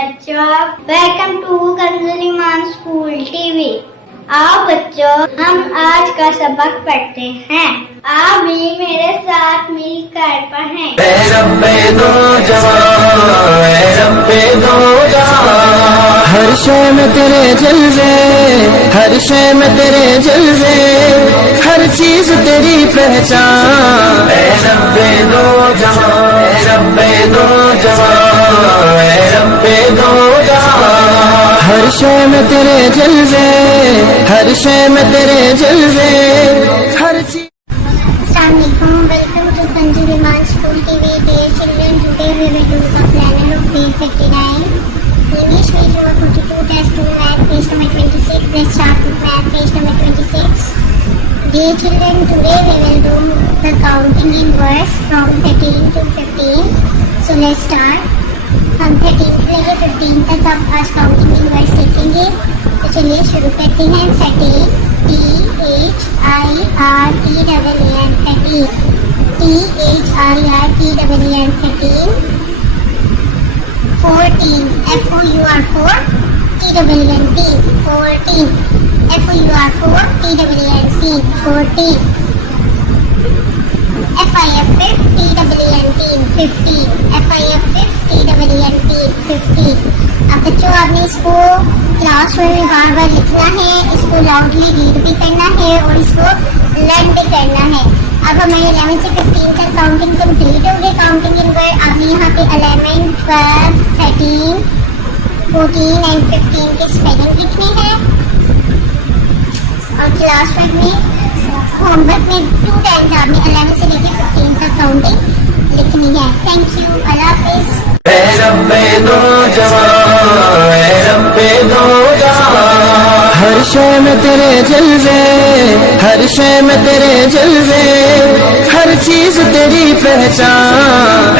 बच्चों, welcome to Kanzul Iman school TV. आओ बच्चों, हम आज का सबक पढ़ते हैं। आप भी मेरे साथ मिलकर पढ़ें। हर शय में तेरे जलवे, हर शय में तेरे जलवे, हर चीज तेरी पहचान। रब्बे दो जहां, रब्बे दो जहां, रब्बे दो जहां। हर शय में तेरे जलवे, हर शय में तेरे जलवे, हर चीज। Welcome to Kanjur Iman School TV. Dear children, today we will do the planner of page 59. English page number 42, test 2, math page number 26. Let's start with math page number 26. Dear children, today we will do the counting in words from 13 to 15. So let's start. हम 13 से लेकर 15 तक अब आज counting in words सीखेंगे। तो चलिए शुरू करते हैं। 13 THIREAN 13, THIREAN 13, 14 FOUR 4 TWNT 14, FOUR 4 TWNT 14, FIF 15, FIF 15। अब बच्चों आपने इसको क्लास में बार बार लिखना है, इसको लाउडली रीड भी करना है और इसको लर्न भी करना है। अब हमें 11 से 15 तक काउंटिंग कंप्लीट हो गई। काउंटिंग इन वर्ड आपने यहाँ पे 11, 12, 13, 14 एंड 15 के स्पेलिंग लिखने हैं और क्लास वर्क में होमवर्क में 2 टाइम्स आपने 11 से लेकर 15 तक काउंटिंग लिखनी है। थैंक यू, अल्लाह हाफिज। हर शय में तेरे जलवे, हर शय में तेरे जलवे, हर चीज तेरी पहचान।